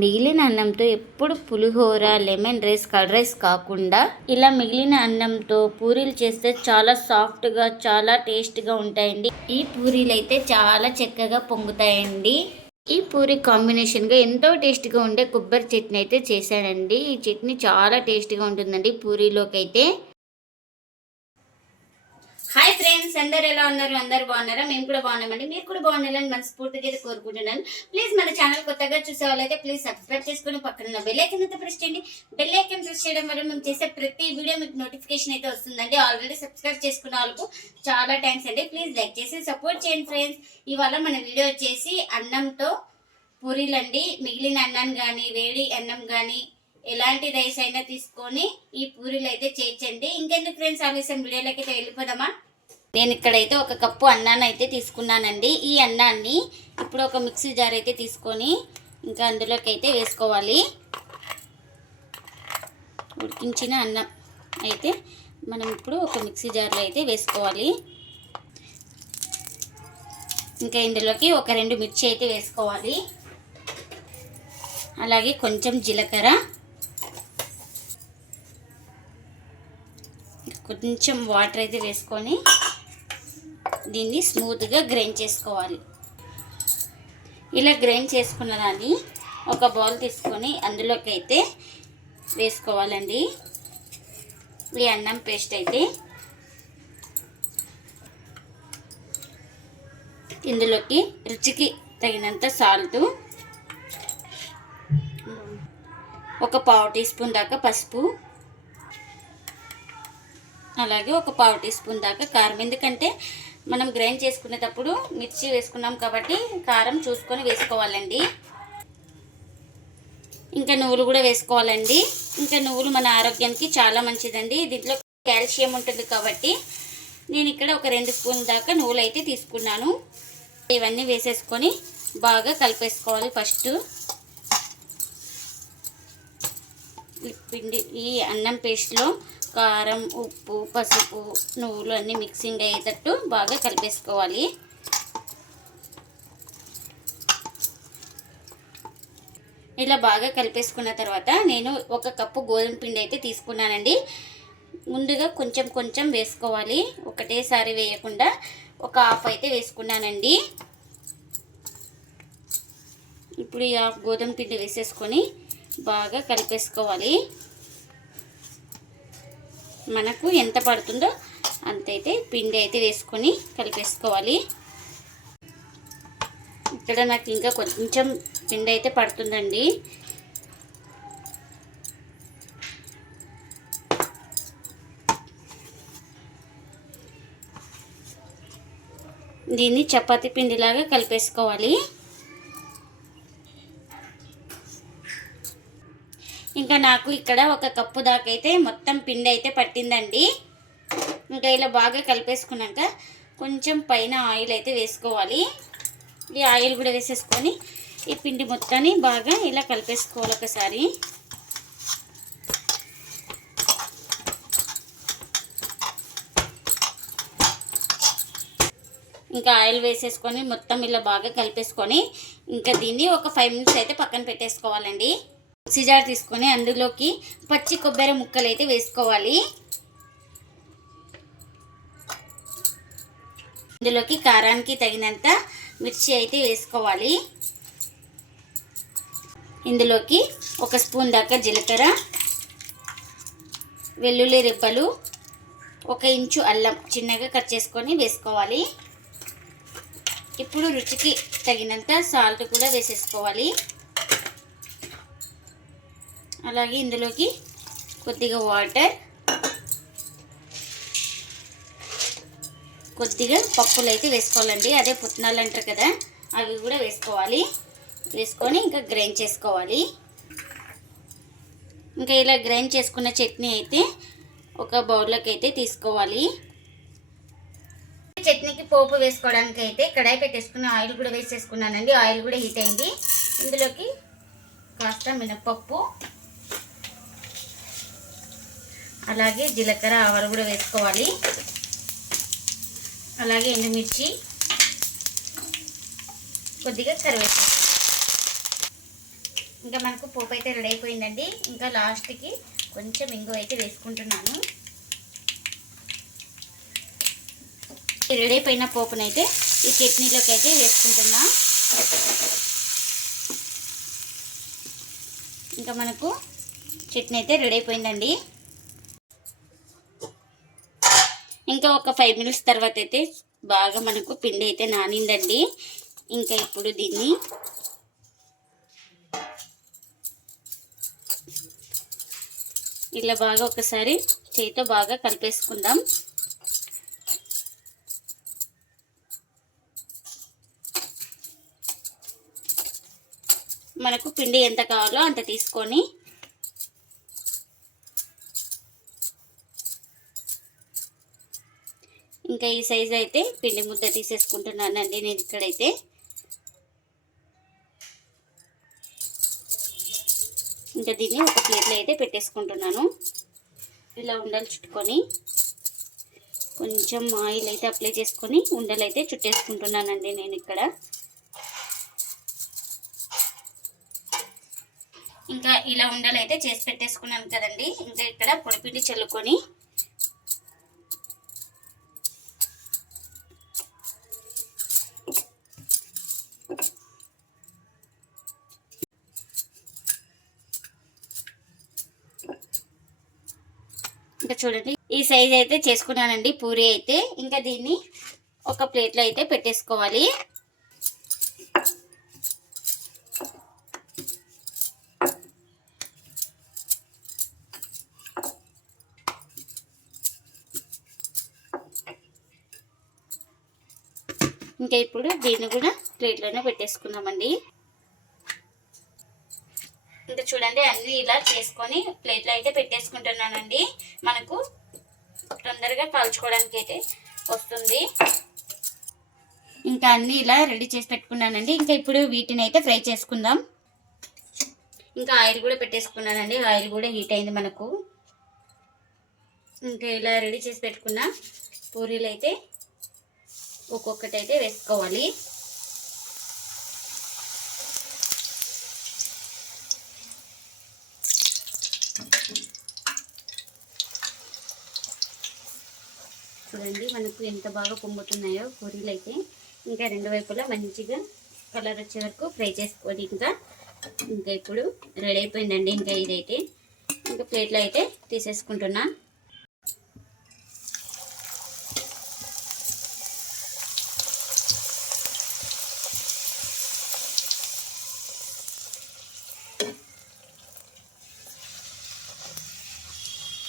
మిగిలిన అన్నంతో ఎప్పుడు pulihora lemon rice curd rice కాకుండా ఇలా మిగిలిన అన్నంతో పూరీలు చేస్తే చాలా సాఫ్ట్గా చాలా టేస్ట్గా ఉంటాయండి. ఈ పూరీలు అయితే చాలా చక్కగా పొంగుతాయండి. ఈ పూరి కాంబినేషన్గా ఎంతో టేస్ట్గా ఉండే కొబ్బరి చట్నీ అయితే చేశానండి. ఈ చట్నీ చాలా టేస్ట్గా ఉంటుందండి పూరీలోకి అయితే హాయ్ ఫ్రెండ్స్ అందరు ఎలా ఉన్నారు? అందరు బాగున్నారా? మేము కూడా బాగున్నామండి. మీరు కూడా బాగున్నారని మనస్ఫూర్తిగా అయితే కోరుకుంటున్నాను. ప్లీజ్ మన ఛానల్ కొత్తగా చూసే వాళ్ళైతే ప్లీజ్ సబ్స్క్రైబ్ చేసుకుని పక్కన ఉన్న బెల్ ఐకన్ అయితే ప్రెస్ చేయండి. బెల్ ఐకన్ ప్రెస్ చేయడం వల్ల మేము చేసే ప్రతి వీడియో మీకు నోటిఫికేషన్ అయితే వస్తుందండి. ఆల్రెడీ సబ్స్క్రైబ్ చేసుకున్న వాళ్ళకు చాలా థ్యాంక్స్ అండి. ప్లీజ్ లైక్ చేసి సపోర్ట్ చేయండి ఫ్రెండ్స్ ఇవాళ మన వీడియో వచ్చేసి అన్నంతో పూరీలండి. మిగిలిన అన్నం కానీ వేడి అన్నం కానీ ఎలాంటి రైస్ అయినా తీసుకొని ఈ పూరీలు అయితే చేయించండి ఇంకెందుకు ఫ్రెండ్స్ ఆలస్యం వీడియోలోకి అయితే వెళ్ళిపోదామా? నేను ఇక్కడైతే ఒక కప్పు అన్నాన్ని అయితే తీసుకున్నానండి. ఈ అన్నాన్ని ఇప్పుడు ఒక మిక్సీ జార్ అయితే తీసుకొని ఇంకా అందులోకి అయితే వేసుకోవాలి. ఉడికించిన అన్నం అయితే మనం ఇప్పుడు ఒక మిక్సీ జార్లో అయితే వేసుకోవాలి. ఇంకా ఇందులోకి ఒక రెండు మిర్చి అయితే వేసుకోవాలి. అలాగే కొంచెం జీలకర్ర కొంచెం వాటర్ అయితే వేసుకొని దీన్ని స్మూత్గా గ్రైండ్ చేసుకోవాలి. ఇలా గ్రైండ్ చేసుకున్న దాన్ని ఒక బౌల్ తీసుకొని అందులోకి అయితే వేసుకోవాలండి. ఈ అన్నం పేస్ట్ అయితే ఇందులోకి రుచికి తగినంత సాల్ట్ ఒక పావు టీ స్పూన్ దాకా పసుపు అలాగే ఒక పావు టీ స్పూన్ దాకా కారం. ఎందుకంటే మనం గ్రైండ్ చేసుకునేటప్పుడు మిర్చి వేసుకున్నాం కాబట్టి కారం చూసుకొని వేసుకోవాలండి. ఇంకా నువ్వులు కూడా వేసుకోవాలండి. ఇంకా నువ్వులు మన ఆరోగ్యానికి చాలా మంచిదండి. దీంట్లో కాల్షియం ఉంటుంది కాబట్టి నేను ఇక్కడ ఒక రెండు స్పూన్ దాకా నువ్వులు అయితే తీసుకున్నాను. ఇవన్నీ వేసేసుకొని బాగా కలిపేసుకోవాలి ఫస్ట్. పిండి ఈ అన్నం పేస్ట్లో కారం ఉప్పు పసుపు నువ్వులు అన్నీ మిక్సింగ్ అయ్యేటట్టు బాగా కలిపేసుకోవాలి. ఇలా బాగా కలిపేసుకున్న తర్వాత నేను ఒక కప్పు గోధుమ పిండి అయితే తీసుకున్నానండి. ముందుగా కొంచెం కొంచెం వేసుకోవాలి. ఒకటేసారి వేయకుండా ఒక హాఫ్ అయితే వేసుకున్నానండి. ఇప్పుడు ఈ హాఫ్ గోధుమ పిండి వేసేసుకొని బాగా కలిపేసుకోవాలి. మనకు ఎంత పడుతుందో అంతైతే పిండి అయితే వేసుకొని కలిపేసుకోవాలి. ఇక్కడ నాకు ఇంకా కొంచెం పిండి అయితే పడుతుందండి. దీన్ని చపాతీ పిండిలాగా కలిపేసుకోవాలి. ఇంకా నాకు ఇక్కడ ఒక కప్పు దాకా అయితే మొత్తం పిండి అయితే పట్టిందండి. ఇంకా ఇలా బాగా కలిపేసుకున్నాక కొంచెం పైన ఆయిల్ అయితే వేసుకోవాలి. ఈ ఆయిల్ కూడా వేసేసుకొని ఈ పిండి మొత్తాన్ని బాగా ఇలా కలిపేసుకోవాలి ఒకసారి. ఇంకా ఆయిల్ వేసేసుకొని మొత్తం ఇలా బాగా కలిపేసుకొని ఇంకా దీన్ని ఒక ఫైవ్ మినిట్స్ అయితే పక్కన పెట్టేసుకోవాలండి. సిజార్ తీసుకొని అందులోకి పచ్చి కొబ్బరి ముక్కలు అయితే వేసుకోవాలి. ఇందులోకి కారానికి తగినంత మిర్చి అయితే వేసుకోవాలి. ఇందులోకి ఒక స్పూన్ దాకా జీలకర్ర వెల్లుల్లి రెబ్బలు ఒక ఇంచు అల్లం చిన్నగా కట్ చేసుకొని వేసుకోవాలి. ఇప్పుడు రుచికి తగినంత సాల్ట్ కూడా వేసేసుకోవాలి. అలాగే ఇందులోకి కొద్దిగా వాటర్ కొద్దిగా పప్పులు అయితే వేసుకోవాలండి. అదే పుట్నాలు అంటారు కదా అవి కూడా వేసుకోవాలి. వేసుకొని ఇంకా గ్రైండ్ చేసుకోవాలి. ఇంకా ఇలా గ్రైండ్ చేసుకున్న చట్నీ అయితే ఒక బౌల్లోకి అయితే తీసుకోవాలి. చట్నీకి పోపు వేసుకోవడానికి అయితే కడాయి పెట్టేసుకుని ఆయిల్ కూడా వేసేసుకున్నానండి. ఆయిల్ కూడా హీట్ అయింది. ఇందులోకి కాస్త మినపప్పు అలాగే జీలకర్ర ఆవాలు కూడా వేసుకోవాలి. అలాగే ఎండుమిర్చి కొద్దిగా కరివేపాకు. ఇంకా మనకు పోపు అయితే రెడీ అయిపోయిందండి. ఇంకా లాస్ట్కి కొంచెం ఇంగు అయితే వేసుకుంటున్నాను. రెడీ అయిపోయిన పోపునైతే ఈ చట్నీలోకి అయితే వేసుకుంటున్నా. ఇంకా మనకు చట్నీ అయితే రెడీ అయిపోయిందండి. ఇంకా ఒక ఫైవ్ మినిట్స్ తర్వాత అయితే బాగా మనకు పిండి అయితే నానిందండి. ఇంకా ఇప్పుడు దీన్ని ఇలా బాగా ఒకసారి చేతితో బాగా కలిపేసుకుందాం. మనకు పిండి ఎంత కావాలో అంత తీసుకొని ఇంకా ఈ సైజ్ అయితే పిండి ముద్ద తీసేసుకుంటున్నానండి నేను ఇక్కడైతే. ఇంకా దీన్ని ఒక ప్లేట్లో అయితే పెట్టేసుకుంటున్నాను. ఇలా ఉండలు చుట్టుకొని కొంచెం ఆయిల్ అయితే అప్లై చేసుకొని ఉండలు అయితే చుట్టేసుకుంటున్నానండి నేను ఇక్కడ. ఇంకా ఇలా ఉండలు అయితే చేసి పెట్టేసుకున్నాను కదండి. ఇంకా ఇక్కడ పొడిపిండి చల్లుకొని ఇంకా చూడండి. ఈ సైజ్ అయితే చేసుకున్నానండి. పూరి అయితే. ఇంకా దీన్ని ఒక ప్లేట్లో అయితే పెట్టేసుకోవాలి. ఇంకా ఇప్పుడు దీన్ని కూడా ప్లేట్లోనే పెట్టేసుకుందామండి ఇంకా చూడండి అన్నీ ఇలా చేసుకొని ప్లేట్లో అయితే పెట్టేసుకుంటున్నానండి. మనకు తొందరగా కాల్చుకోవడానికి అయితే వస్తుంది. ఇంకా అన్నీ ఇలా రెడీ చేసి పెట్టుకున్నానండి. ఇంకా ఇప్పుడు వీటిని అయితే ఫ్రై చేసుకుందాం. ఇంకా ఆయిల్ కూడా పెట్టేసుకున్నానండి. ఆయిల్ కూడా హీట్ అయింది మనకు. ఇంకా ఇలా రెడీ చేసి పెట్టుకున్న పూరీలు అయితే ఒక్కొక్కటి అయితే వేసుకోవాలి. చూడండి మనకు ఎంత బాగా పొంగుతున్నాయో పూరీలు అయితే ఇంకా రెండు వైపులా మంచిగా కలర్ వచ్చే వరకు ఫ్రై చేసుకోవాలి. ఇంకా ఇంకా ఇప్పుడు రెడీ అయిపోయిందండి ఇంకా ఇదైతే. ఇంకా ప్లేట్లో అయితే తీసేసుకుంటున్నా.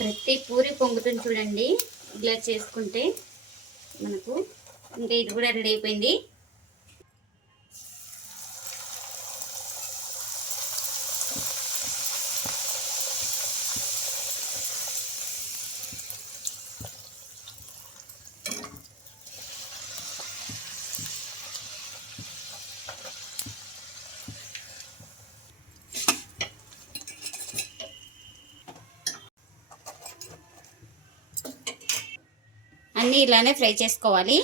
ప్రతి పూరి పొంగుతుంది చూడండి. ఇలా చేసుకుంటే మనకు ఇంకా ఇది కూడా రెడీ అయిపోయింది. అన్నీ ఇలానే ఫ్రై చేసుకోవాలి.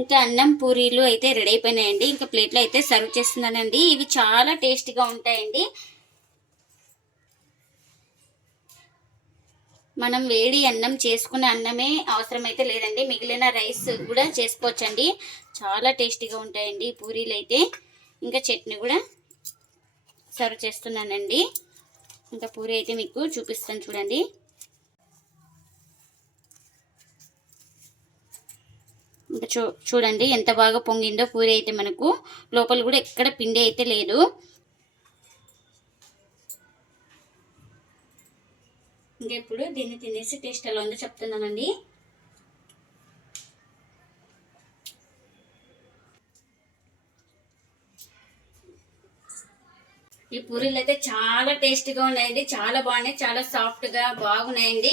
ఇంకా అన్నం పూరీలు అయితే రెడీ అయిపోయినాయండి. ఇంకా ప్లేట్లో అయితే సర్వ్ చేస్తున్నానండి. ఇవి చాలా టేస్టీగా ఉంటాయండి. మనం వేడి అన్నం చేసుకునే అన్నమే అవసరం అయితే లేదండి. మిగిలిన రైస్ కూడా చేసుకోవచ్చండి. చాలా టేస్టీగా ఉంటాయండి పూరీలు అయితే. ఇంకా చట్నీ కూడా సర్వ్ చేస్తున్నానండి. ఇంకా పూరి అయితే మీకు చూపిస్తాను చూడండి. ఇంకా చూ చూడండి ఎంత బాగా పొంగిందో పూరి అయితే మనకు. లోపల కూడా ఎక్కడ పిండి అయితే లేదు. ఇంకా ఇప్పుడు దీన్ని తినేసి టేస్ట్ ఎలా ఉందో చెప్తున్నానండి. ఈ పూరీలు అయితే చాలా టేస్టీగా ఉన్నాయండి. చాలా బాగున్నాయి. చాలా సాఫ్ట్గా బాగున్నాయండి.